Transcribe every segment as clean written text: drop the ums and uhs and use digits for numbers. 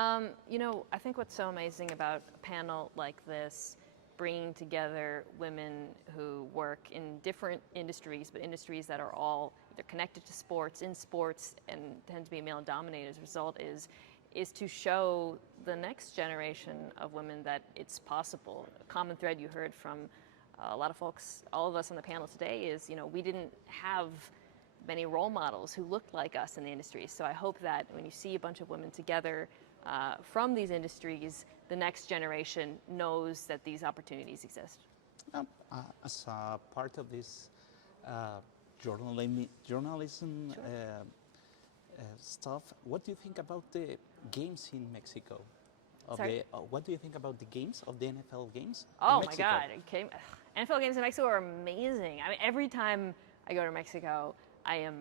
I think what's so amazing about a panel like this, bringing together women who work in different industries, but industries that are all either connected to sports, in sports, and tend to be male-dominated as a result, is to show the next generation of women that it's possible. A common thread you heard from a lot of folks, all of us on the panel today, is we didn't have many role models who looked like us in the industry. So I hope that when you see a bunch of women together from these industries, the next generation knows that these opportunities exist. As a part of this journalism stuff, what do you think about the games in Mexico? What do you think about the games of the NFL games? Oh my God! NFL games in Mexico are amazing. I mean, every time I go to Mexico, I am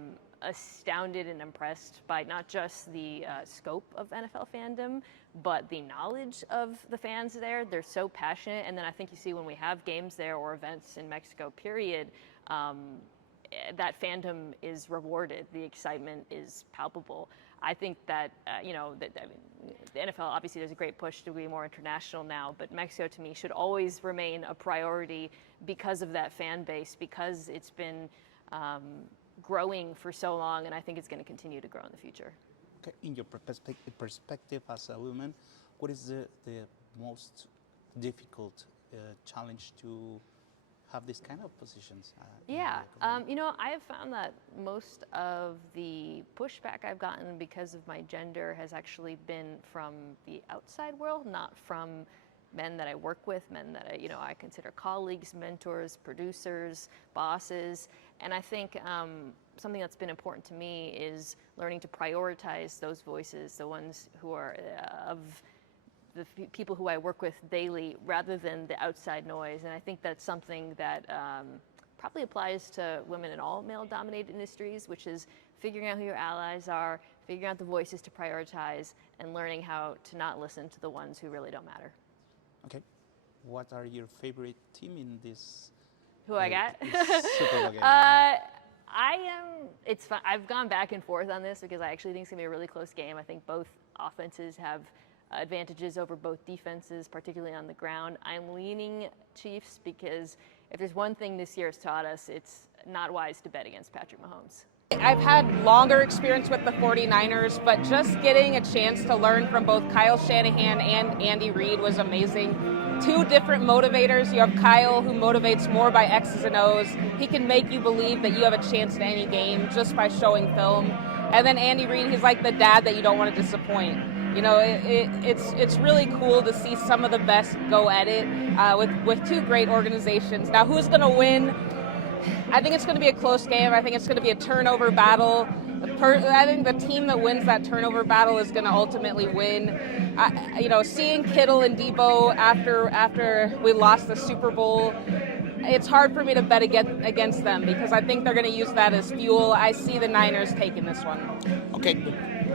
astounded and impressed by not just the scope of NFL fandom, but the knowledge of the fans there. They're so passionate, and then I think you see when we have games there or events in Mexico, period, that fandom is rewarded. The excitement is palpable. I think that, the NFL, obviously there's a great push to be more international now, but Mexico to me should always remain a priority because of that fan base, because it's been growing for so long, and I think it's going to continue to grow in the future. Okay. In your perspective as a woman, what is the most difficult challenge to have this kind of positions? I have found that most of the pushback I've gotten because of my gender has actually been from the outside world, not from men that I work with, men that I consider colleagues, mentors, producers, bosses. And I think something that's been important to me is learning to prioritize those voices, the ones who are of the people who I work with daily, rather than the outside noise. And I think that's something that probably applies to women in all male-dominated industries, which is figuring out who your allies are, figuring out the voices to prioritize, and learning how to not listen to the ones who really don't matter. Okay. What are your favorite team in this? Who I got? Super Bowl game. It's fun. I've gone back and forth on this because I actually think it's going to be a really close game. I think both offenses have advantages over both defenses, particularly on the ground. I'm leaning Chiefs because if there's one thing this year has taught us, it's not wise to bet against Patrick Mahomes. I've had longer experience with the 49ers, but just getting a chance to learn from both Kyle Shanahan and Andy Reid was amazing. Two different motivators. You have Kyle, who motivates more by X's and O's. He can make you believe that you have a chance in any game just by showing film. And then Andy Reid, he's like the dad that you don't want to disappoint. It's really cool to see some of the best go at it with two great organizations. Now, who's going to win? I think it's going to be a close game. I think it's going to be a turnover battle. I think the team that wins that turnover battle is going to ultimately win. Seeing Kittle and Debo after we lost the Super Bowl, it's hard for me to bet against them because I think they're going to use that as fuel. I see the Niners taking this one. Okay.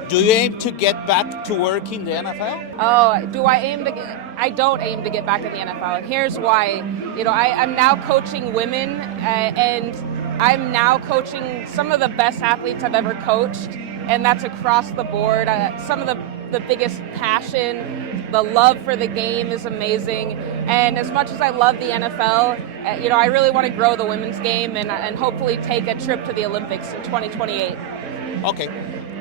Do you aim to get back to work in the NFL? Oh, do I aim to get? I don't aim to get back in the NFL, and here's why. I'm now coaching women, and I'm now coaching some of the best athletes I've ever coached, and that's across the board. Some of the biggest passion, the love for the game is amazing, and as much as I love the NFL, I really want to grow the women's game and hopefully take a trip to the Olympics in 2028. Okay.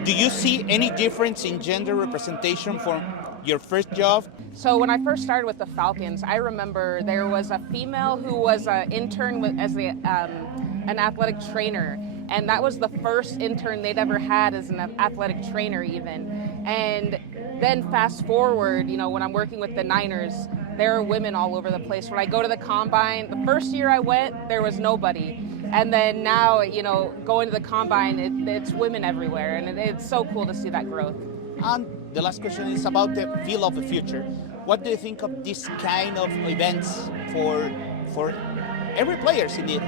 Do you see any difference in gender representation from your first job? So when I first started with the Falcons, I remember there was a female who was an intern as an athletic trainer, and that was the first intern they'd ever had as an athletic trainer even. And then fast forward, when I'm working with the Niners, there are women all over the place. When I go to the combine, the first year I went, there was nobody. And then now, going to the combine, it's women everywhere, and it's so cool to see that growth. And the last question is about the field of the future. What do you think of this kind of events for every players indeed?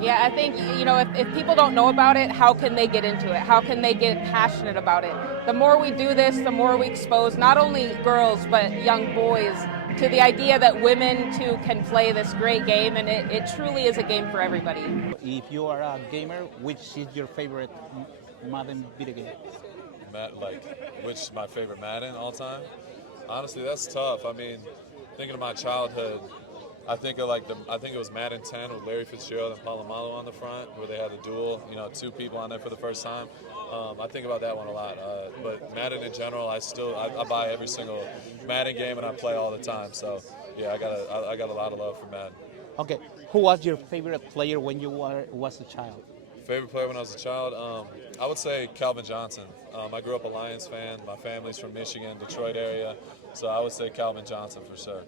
Yeah, I think, if people don't know about it, how can they get into it? How can they get passionate about it? The more we do this, the more we expose not only girls, but young boys to the idea that women too can play this great game, and it truly is a game for everybody. If you are a gamer, which is your favorite Madden video game? which is my favorite Madden all time. Honestly, that's tough. I mean, thinking of my childhood, I think of I think it was Madden 10 with Larry Fitzgerald and Palomalo on the front, where they had a duel, two people on there for the first time. I think about that one a lot. But Madden in general, I buy every single Madden game and I play all the time. So yeah, I got a lot of love for Madden. Okay, who was your favorite player when you was a child? Favorite player when I was a child? I would say Calvin Johnson. I grew up a Lions fan. My family's from Michigan, Detroit area. So I would say Calvin Johnson for sure.